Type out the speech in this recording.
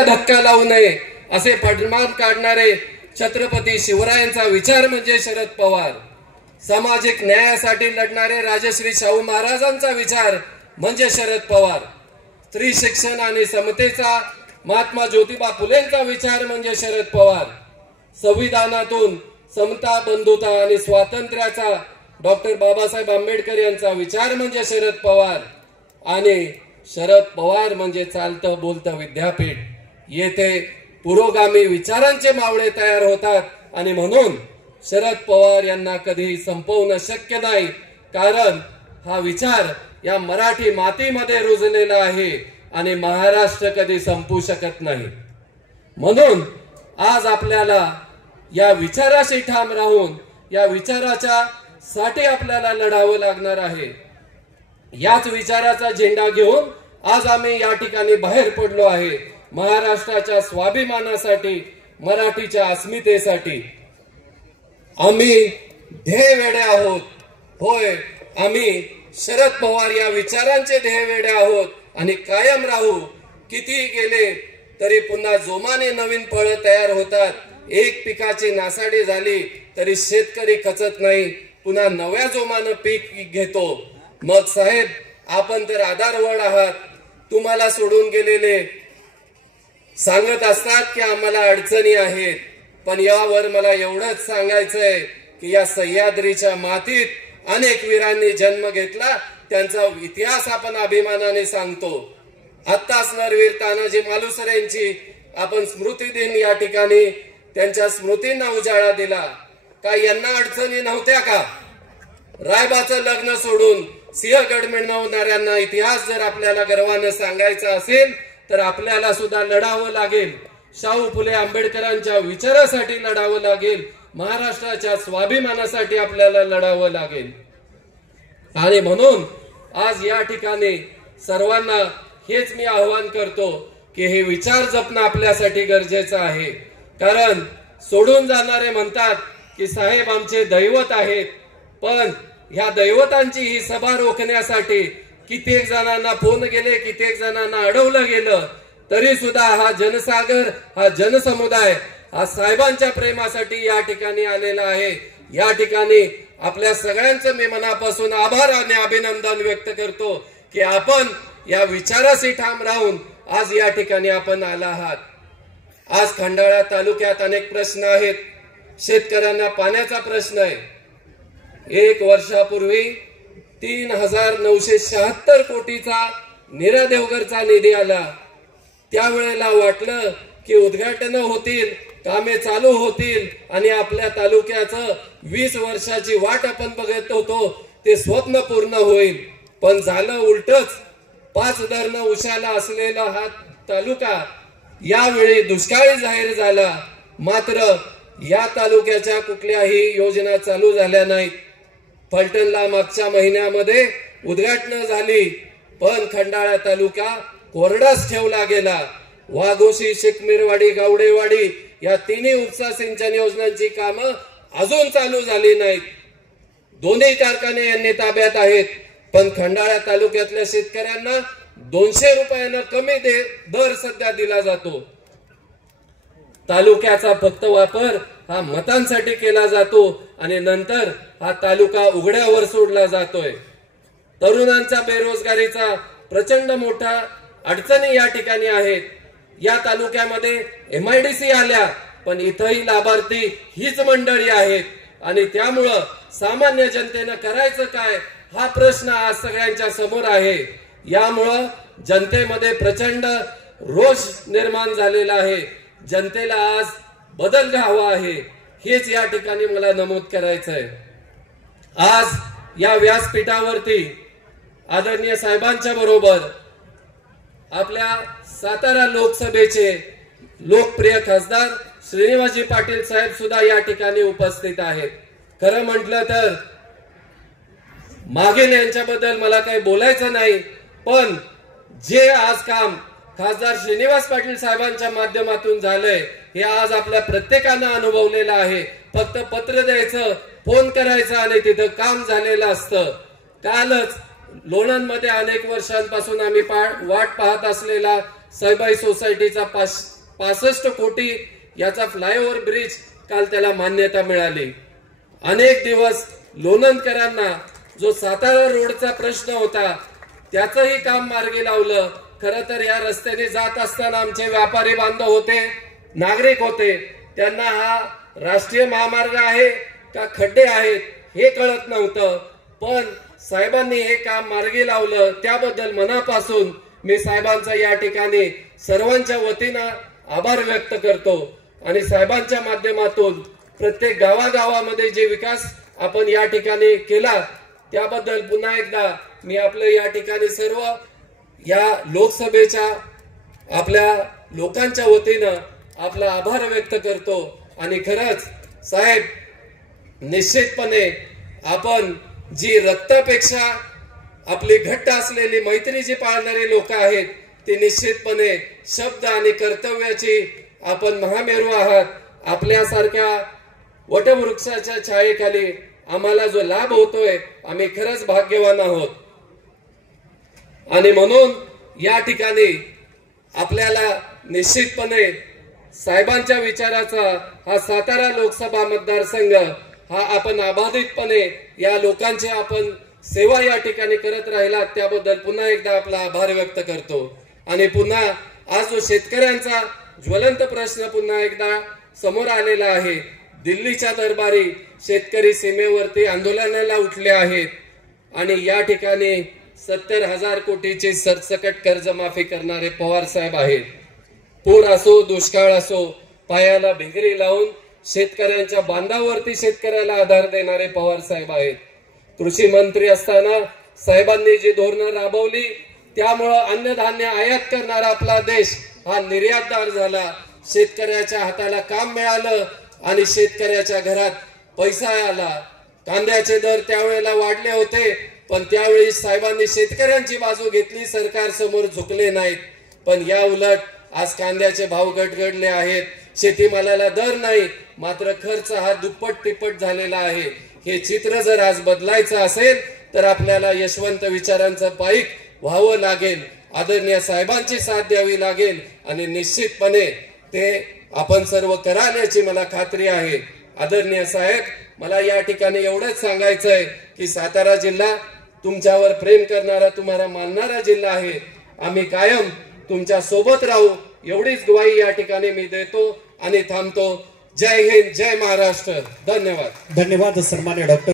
विचाराला धक्का लावू नये असे फडमान काढणारे छत्रपती शिवरायांचा विचार म्हणजे शरद पवार. सामाजिक न्यायासाठी लढणारे राजश्री शाहू महाराजांचा विचार म्हणजे शरद पवार. स्त्री शिक्षण आणि समतेचा महात्मा ज्योतिबा फुलेंचा विचार म्हणजे शरद पवार. संविधानातून समता, बंधुता आणि स्वातंत्र्याचा डॉक्टर बाबासाहेब आंबेडकर यांचा विचार म्हणजे शरद पवार. आणि शरद पवार म्हणजे चालतं बोलतं विद्यापीठ. येथे पुरोगामी विचारांचे मावळे तयार होतात आणि म्हणून शरद पवार यांना कधी संपवणं शक्य नाही, कारण हा विचार या मराठी मातीमध्ये रुजलेला आहे आणि महाराष्ट्र कधी संपू शकत नाही. म्हणून आज आपल्याला या विचाराशी ठाम राहून या विचाराच्या साठी आपल्याला लढावं लागणार आहे. याच विचाराचा झेंडा घेऊन आज आम्ही या ठिकाणी बाहेर पडलो आहे, महाराष्ट्राच्या स्वाभिमानासाठी, मराठीच्या अस्मितेसाठी. आम्ही ध्येय वेडे आहोत. होय, आम्ही शरद पवार या विचारांचे ध्येय वेडे आहोत आणि कायम राहू. कितीही गेले तरी पुन्हा जोमाने नवीन फळं तयार होतात. एक पिकाची नासाडी झाली तरी शेतकरी खचत नाही, पुन्हा नव्या जोमानं पीक घेतो. मग साहेब, आपण तर आधारवड आहात. तुम्हाला सोडून गेलेले सांगत असतात की आम्हाला अडचणी आहेत, पण यावर मला एवढंच सांगायचंय की या सह्याद्रीच्या मातीत अनेक वीरांनी जन्म घेतला, त्यांचा इतिहास आपण अभिमानाने सांगतो. आत्ताच नरवीर तानाजी मालुसरेंची आपण स्मृती दिन या ठिकाणी त्यांच्या स्मृतींना उजाळा दिला. का यांना अडचणी नव्हत्या का? रायबाचं लग्न सोडून सिंहगड मिळवणाऱ्यांना इतिहास जर आपल्याला गर्वानं सांगायचा असेल तर आपल्याला सुद्धा लढावं लागेल. शाहू फुले आंबेडकरांच्या विचारासाठी लढावं लागेल. महाराष्ट्राच्या स्वाभिमानासाठी आपल्याला लढावं लागेल. आणि म्हणून आज या ठिकाणी सर्वांना हेच मी आवाहन करतो की हे विचार जपणं आपल्यासाठी गरजेचं आहे. कारण सोडून जाणारे म्हणतात की साहेब आमचे दैवत आहेत, पण ह्या दैवतांची ही सभा रोखण्यासाठी कित्येक जणांना फोन गेले, कित्येक जणांना अडवलं गेलं, तरी सुद्धा हा जनसागर, हा जनसमुदाय हा साहेबांच्या प्रेमासाठी या ठिकाणी आलेला आहे. या ठिकाणी आपल्या सगळ्यांचं मी मनापासून आभार आणि अभिनंदन व्यक्त करतो की आपण या विचाराशी ठाम राहून आज या ठिकाणी आपण आला आहात. आज खंडाळा तालुक्यात अनेक प्रश्न आहेत. शेतकऱ्यांना पाण्याचा प्रश्न आहे. 1 वर्षापूर्वी 3,976 कोटीचा नीरा देवगरचा निधी आला. त्यावेळेला वाटलं की उद्घाटन होतील, कामे चालू होतील आणि आपल्या तालुक्याचं 20 वर्षाची वाट आपण बघत होतो ते स्वप्न पूर्ण होईल. पण झालं उलटच. 5 धरणं उशाला असलेला हा तालुका यावेळी दुष्काळी जाहीर झाला. मात्र या तालुक्याच्या कुठल्याही योजना चालू झाल्या नाहीत. फलटणला मागच्या महिन्यामध्ये उद्घाटन झाली, पण खंडाळा तालुका कोरडाच ठेवला गेला. वाघोशी, शिकमीरवाडी, गावडेवाडी या तिन्ही उपसा सिंचन योजनांची कामं अजून चालू झाली नाहीत. दोन्ही कारखाने यांनी ताब्यात आहेत, पण खंडाळा तालुक्यातल्या शेतकऱ्यांना 200 रुपयानं कमी दर सध्या दिला जातो. तालुक्याचा फक्त वापर हा मतांसाठी केला जातो आणि नंतर हा तालुका उघड्यावर सोडला जातोय. तरुणांचा बेरोजगारीचा प्रचंड मोठा अडचणी या ठिकाणी आहेत. या तालुक्यामध्ये MIDC आल्या, पण इथंही लाभार्थी हीच मंडळी आहेत आणि त्यामुळं सामान्य जनतेनं करायचं काय हा प्रश्न आज सगळ्यांच्या समोर आहे. यामुळं जनतेमध्ये प्रचंड रोष निर्माण झालेला आहे. जनतेला आज बदल हवा आहे, हेच या ठिकाणी मला नमूद करायचंय. आज या व्यासपीठावरती आदरणीय साहेबांच्या बरोबर आपल्या सातारा लोकसभेचे लोकप्रिय खासदार श्रीनिवासजी पाटील साहेब सुद्धा या ठिकाणी उपस्थित आहेत. खरं म्हटलं तर मागील यांच्याबद्दल मला काही बोलायचं नाही, पण जे आज काम खासदार श्रीनिवास पाटील साहेबांच्या माध्यमातून झालंय हे आज आपल्या प्रत्येकानं अनुभवलेलं आहे. फक्त पत्र द्यायचं, फोन करायचं आणि तिथं काम झालेलं असतं. कालच लोणंदमध्ये अनेक वर्षांपासून आम्ही वाट पाहत असलेला साईबाई सोसायटीचा 65 कोटी याचा फ्लायओव्हर ब्रिज काल त्याला मान्यता मिळाली. अनेक दिवस लोणंदकरांना जो सातारा रोडचा प्रश्न होता त्याचंही काम मार्गी लावलं. खरं तर या रस्त्याने जात असताना आमचे व्यापारी बांधव होते, नागरिक होते, त्यांना हा राष्ट्रीय महामार्ग आहे का खड्डे आहेत हे कळत नव्हतं. पण साहेबांनी हे काम मार्गी लावलं, त्याबद्दल मनापासून मी साहेबांचा या ठिकाणी सर्वांच्या वतीनं आभार व्यक्त करतो. आणि साहेबांच्या माध्यमातून प्रत्येक गावागावामध्ये जे विकास आपण या ठिकाणी केला त्याबद्दल पुन्हा एकदा मी आपलं या ठिकाणी सर्व या लोकसभेच्या आपल्या लोकांच्या वतीनं आपला आभार व्यक्त करतो. आणि खरंच साहेब, निश्चितपणे आपण जी रक्तापेक्षा आपली घट्ट असलेली मैत्री जी पाळणारी लोक आहेत ते निश्चितपणे शब्द आणि कर्तव्याची आपण महामेरू आहात. आपल्यासारख्या वटवृक्षाच्या छायेखाली आम्हाला जो लाभ होतोय आम्ही खरंच भाग्यवान आहोत. आणि म्हणून या ठिकाणी आपल्याला निश्चितपणे साहेबांच्या विचाराचा हा सातारा लोकसभा मतदारसंघ हा आपण अबाधितपणे या लोकांची आपण सेवा या ठिकाणी करत राहिला त्याबद्दल पुन्हा एकदा आपला आभार व्यक्त करतो. आणि पुन्हा आज जो शेतकऱ्यांचा ज्वलंत प्रश्न पुन्हा एकदा समोर आलेला आहे, दिल्लीच्या दरबारी शेतकरी सीमेवरती आंदोलनाला उठले आहेत आणि या ठिकाणी 70,000 कोटीची सरसकट कर्जमाफी करणारे पवार साहेब आहेत. पूर असो, दुष्काळ असो, पायाला भिंगरी लावून शेतकऱ्यांच्या बांधावरती शेतकऱ्याला आधार देणारे पवार साहेब आहेत. कृषी मंत्री असताना साहेबांनी जी धोरणं राबवली त्यामुळं अन्नधान्य आयात करणारा आपला देश हा निर्यातदार झाला. शेतकऱ्याच्या हाताला काम मिळालं आणि शेतकऱ्याच्या घरात पैसा आला. कांद्याचे दर त्यावेळेला वाढले होते, पण त्यावेळी साहेबांनी शेतकऱ्यांची बाजू घेतली, सरकार समोर झुकले नाहीत. पण या उलट आज कांद्याचे भाव गडगडले आहेत, शेतीमालाला दर नाही, मात्र खर्च हा दुप्पट तिप्पट झालेला आहे. हे चित्र जर आज बदलायचं असेल तर आपल्याला यशवंत विचारांचं पाईक व्हावं लागेल, आदरणीय साहेबांची साथ द्यावी लागेल आणि निश्चितपणे ते आपण सर्व कराल याची मला खात्री आहे. आदरणीय साहेब, मला या ठिकाणी एवढंच सांगायचंय की सातारा जिल्हा तुमच्यावर प्रेम करणारा, तुम्हाला मानणारा जिल्हा आहे. आम्ही कायम तुमच्या सोबत राहू एवढीच ग्वाही या ठिकाणी मी देतो आणि थांबतो. जय हिंद, जय महाराष्ट्र. धन्यवाद. धन्यवाद सन्माननीय डॉक्टर.